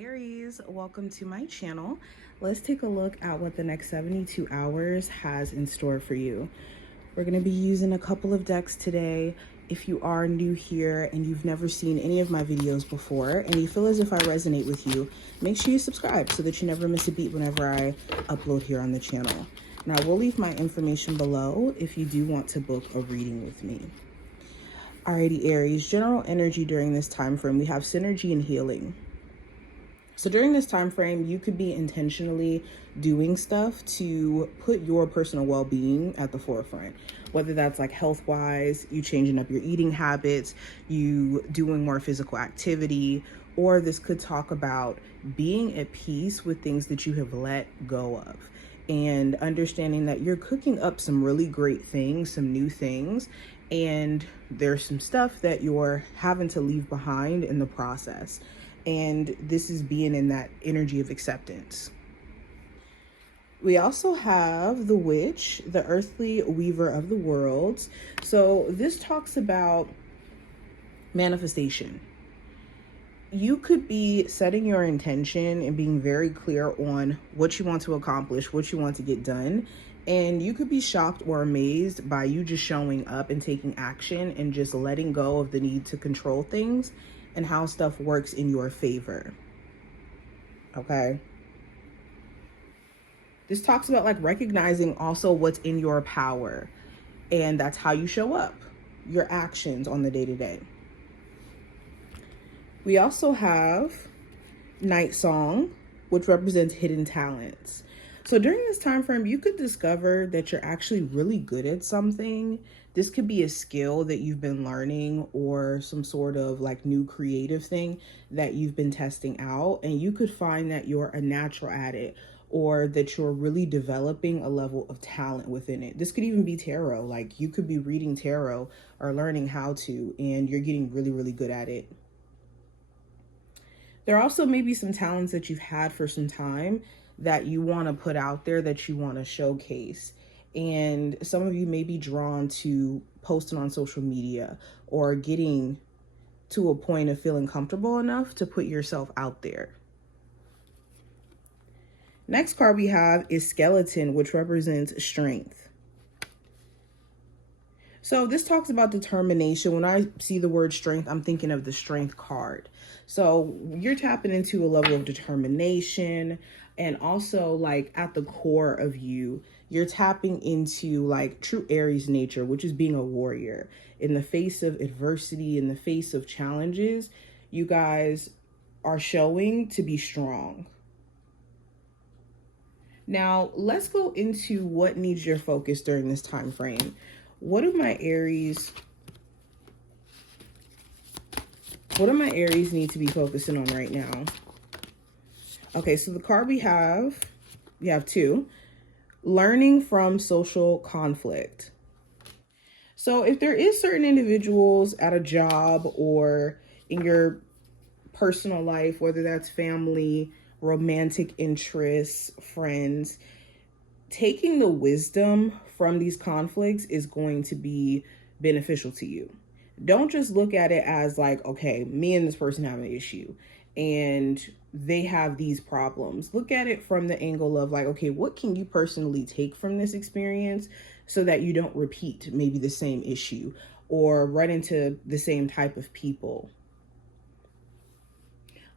Aries, welcome to my channel. Let's take a look at what the next 72 hours has in store for you. We're going to be using a couple of decks today. If you are new here and you've never seen any of my videos before and you feel as if I resonate with you, make sure you subscribe so that you never miss a beat whenever I upload here on the channel. And I will leave my information below if you do want to book a reading with me. Alrighty, Aries, general energy during this time frame, we have synergy and healing. So during this time frame, you could be intentionally doing stuff to put your personal well-being at the forefront, whether that's like health-wise, you changing up your eating habits, you doing more physical activity, or this could talk about being at peace with things that you have let go of and understanding that you're cooking up some really great things, some new things, and there's some stuff that you're having to leave behind in the process. And this is being in that energy of acceptance. We also have the witch, the earthly weaver of the worlds. So this talks about manifestation. You could be setting your intention and being very clear on what you want to accomplish, what you want to get done. And you could be shocked or amazed by you just showing up and taking action and just letting go of the need to control things and how stuff works in your favor. Okay. This talks about like recognizing also what's in your power, and that's how you show up, your actions on the day-to-day. We also have Night Song, which represents hidden talents. So during this time frame, you could discover that you're actually really good at something. This could be a skill that you've been learning or some sort of like new creative thing that you've been testing out. And you could find that you're a natural at it or that you're really developing a level of talent within it. This could even be tarot. Like you could be reading tarot or learning how to, and you're getting really, really good at it. There also may be some talents that you've had for some time that you want to put out there, that you want to showcase. And some of you may be drawn to posting on social media or getting to a point of feeling comfortable enough to put yourself out there. Next card we have is Skeleton, which represents strength. So this talks about determination. When I see the word strength, I'm thinking of the strength card. So you're tapping into a level of determination, and also like at the core of you, you're tapping into like true Aries nature, which is being a warrior. In the face of adversity, in the face of challenges, you guys are showing to be strong. Now, let's go into what needs your focus during this time frame. What do my Aries need to be focusing on right now? Okay, so the card we have two. Learning from social conflict. So if there is certain individuals at a job or in your personal life, whether that's family, romantic interests, friends, taking the wisdom from these conflicts is going to be beneficial to you. Don't just look at it as like, okay, me and this person have an issue and they have these problems. Look at it from the angle of like, okay, what can you personally take from this experience so that you don't repeat maybe the same issue or run into the same type of people.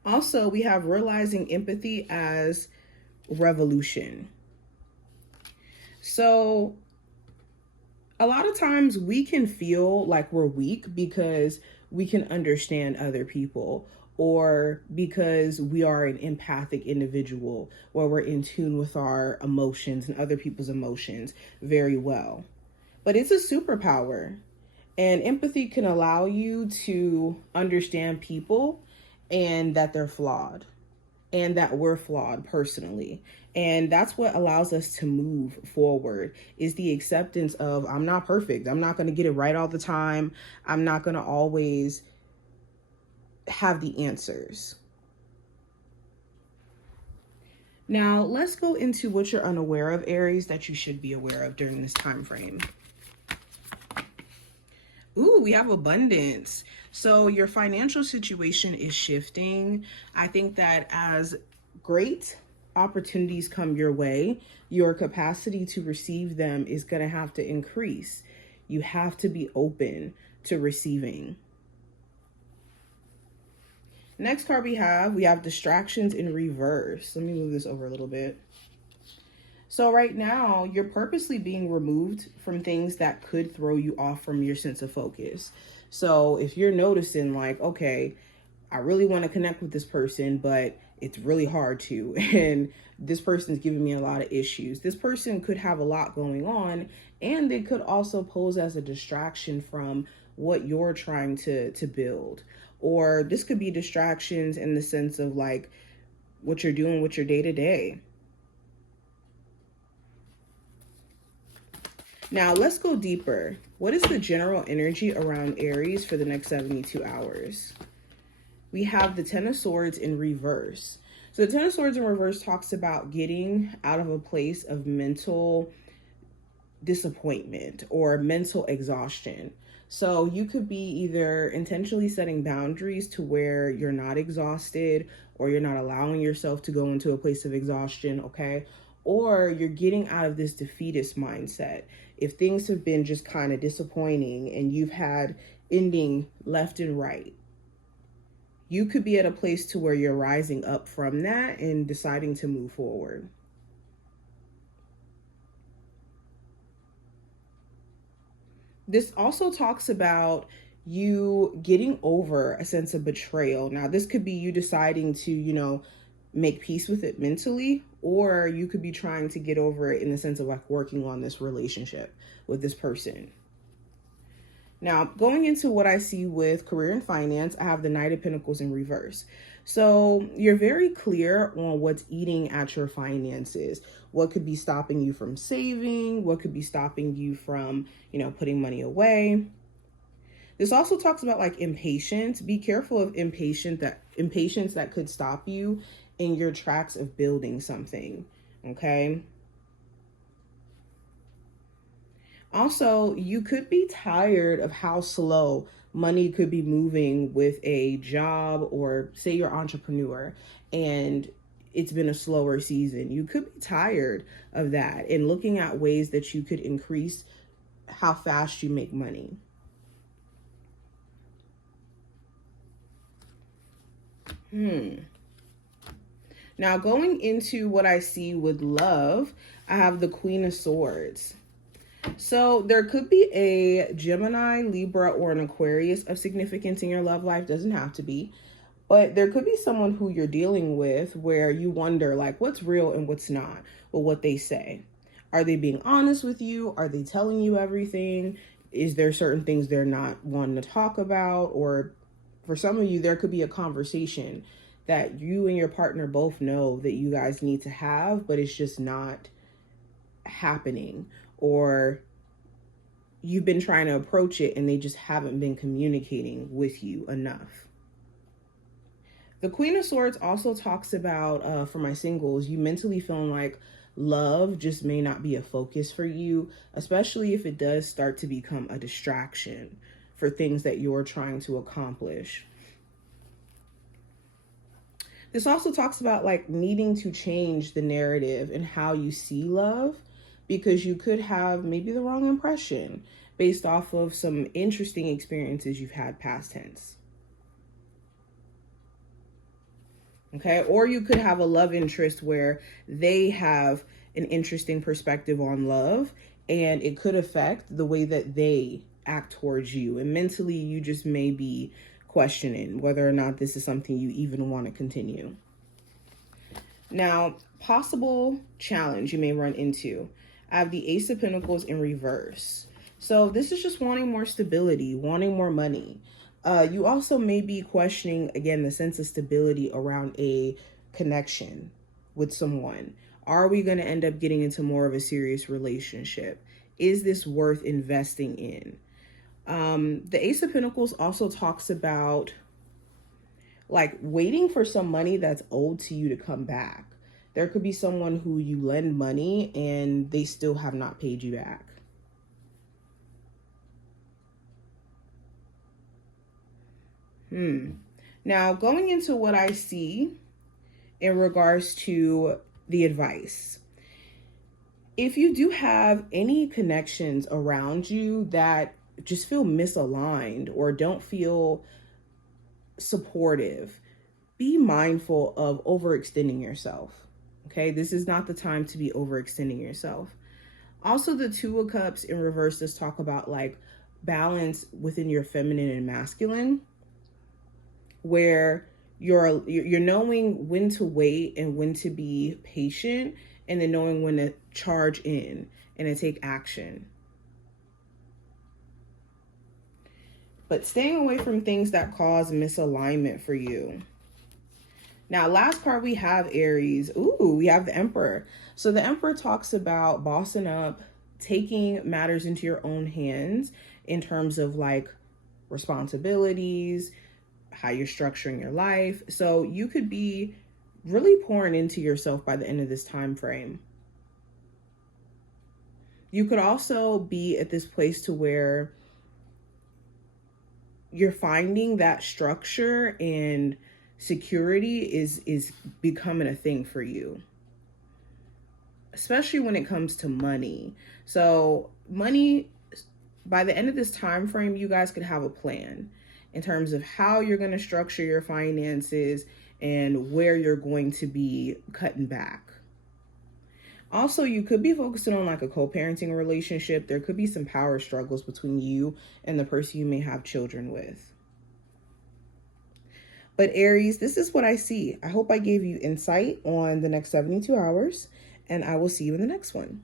Also, we have realizing empathy as revolution. So a lot of times we can feel like we're weak because we can understand other people, or because we are an empathic individual where we're in tune with our emotions and other people's emotions very well. But it's a superpower, and empathy can allow you to understand people and that they're flawed and that we're flawed personally. And that's what allows us to move forward, is the acceptance of I'm not perfect. I'm not going to get it right all the time. I'm not going to always have the answers. Now, let's go into what you're unaware of, Aries, that you should be aware of during this time frame. Ooh, we have abundance. So your financial situation is shifting. I think that as great opportunities come your way, your capacity to receive them is going to have to increase. You have to be open to receiving. Next card we have distractions in reverse. Let me move this over a little bit. So right now, you're purposely being removed from things that could throw you off from your sense of focus. So if you're noticing like, okay, I really want to connect with this person, but it's really hard to, and this person's giving me a lot of issues. This person could have a lot going on, and they could also pose as a distraction from what you're trying to build. Or this could be distractions in the sense of like what you're doing with your day to day. Now, let's go deeper. What is the general energy around Aries for the next 72 hours? We have the Ten of Swords in reverse. So the Ten of Swords in reverse talks about getting out of a place of mental disappointment or mental exhaustion. So you could be either intentionally setting boundaries to where you're not exhausted or you're not allowing yourself to go into a place of exhaustion, okay? Or you're getting out of this defeatist mindset. If things have been just kind of disappointing and you've had ending left and right, you could be at a place to where you're rising up from that and deciding to move forward. This also talks about you getting over a sense of betrayal. Now, this could be you deciding to, make peace with it mentally, or you could be trying to get over it in the sense of like working on this relationship with this person. Now, going into what I see with career and finance, I have the Knight of Pentacles in reverse. So you're very clear on what's eating at your finances, what could be stopping you from saving, what could be stopping you from, putting money away. This also talks about like impatience. Be careful of impatience that could stop you in your tracks of building something, okay? Also, you could be tired of how slow money could be moving with a job, or say you're an entrepreneur and it's been a slower season. You could be tired of that and looking at ways that you could increase how fast you make money. Now, going into what I see with love, I have the Queen of Swords. So there could be a Gemini, Libra, or an Aquarius of significance in your love life. Doesn't have to be. But there could be someone who you're dealing with where you wonder, like, what's real and what's not with what they say. Are they being honest with you? Are they telling you everything? Is there certain things they're not wanting to talk about? Or for some of you, there could be a conversation that you and your partner both know that you guys need to have, but it's just not happening. Or you've been trying to approach it and they just haven't been communicating with you enough. The Queen of Swords also talks about, for my singles, you mentally feeling like love just may not be a focus for you, especially if it does start to become a distraction for things that you're trying to accomplish. This also talks about like needing to change the narrative and how you see love, because you could have maybe the wrong impression based off of some interesting experiences you've had past tense. Okay, or you could have a love interest where they have an interesting perspective on love, and it could affect the way that they act towards you. And mentally, you just may be questioning whether or not this is something you even want to continue. Now, possible challenge you may run into. I have the Ace of Pentacles in reverse. So this is just wanting more stability, wanting more money. You also may be questioning, again, the sense of stability around a connection with someone. Are we going to end up getting into more of a serious relationship? Is this worth investing in? The Ace of Pentacles also talks about like waiting for some money that's owed to you to come back. There could be someone who you lend money and they still have not paid you back. Now, going into what I see in regards to the advice, if you do have any connections around you that just feel misaligned or don't feel supportive, be mindful of overextending yourself. Okay, this is not the time to be overextending yourself. Also, the Two of Cups in reverse does talk about like balance within your feminine and masculine, where you're knowing when to wait and when to be patient, and then knowing when to charge in and to take action. But staying away from things that cause misalignment for you. Now, last card we have Aries. Ooh, we have the Emperor. So the Emperor talks about bossing up, taking matters into your own hands in terms of like responsibilities, how you're structuring your life. So you could be really pouring into yourself by the end of this time frame. You could also be at this place to where you're finding that structure and security is becoming a thing for you, especially when it comes to money. So money, by the end of this time frame, you guys could have a plan in terms of how you're going to structure your finances and where you're going to be cutting back. Also, you could be focusing on like a co-parenting relationship. There could be some power struggles between you and the person you may have children with. But Aries, this is what I see. I hope I gave you insight on the next 72 hours, and I will see you in the next one.